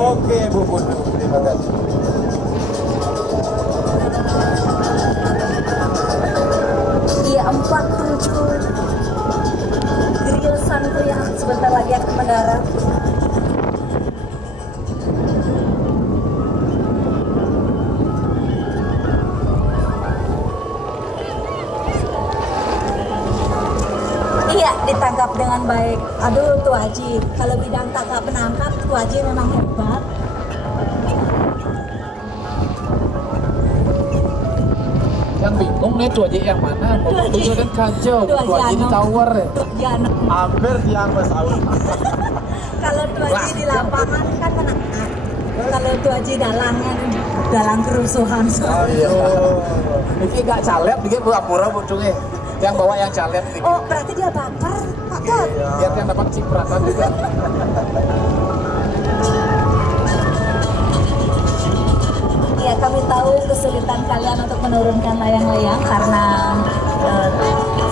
Oke Bu Putu, terima kasih. Iya 47 Grill Santu yang sebentar lagi akan mendarat. Iya, ditangkap dengan baik. Aduh, Tuh Haji, kalau bidang tangkap penangkap, Tuh Haji memang hebat. Yang bingung nih Tuh Haji yang mana? Mau tujuh kan kacau. Tuh Haji di tower ya. Ya, Hampir diang Mas Awi. kalau Tuh Haji di lapangan kan menang. Kalau Tuh Haji dalang kerusuhan. Oh iya. Ini gak caleb dikit pura-pura bucungnya. Yang bawa yang caleb dikit. Oh, berarti dia bakar, Pak Tot. Biar yang dapat cipratan juga. Iya, kami tahu kesulitan kalian untuk menurunkan layang-layang karena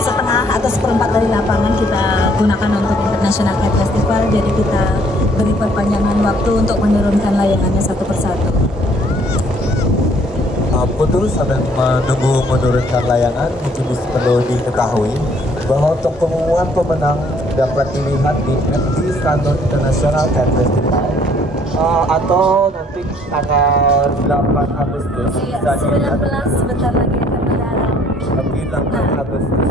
setengah atau seperempat dari lapangan kita gunakan untuk International Kite Festival, jadi kita beri perpanjangan waktu untuk menurunkan layangannya satu persatu. Putu sambil menunggu menurunkan layangan, mungkin perlu diketahui bahwa untuk pengumuman pemenang dapat dilihat di FB Standard International Kite Festival atau nanti tanggal 8 Agustus Iya, bisa dilihat. 19 sebentar lagi akan mendarat. Tapi 8 Agustus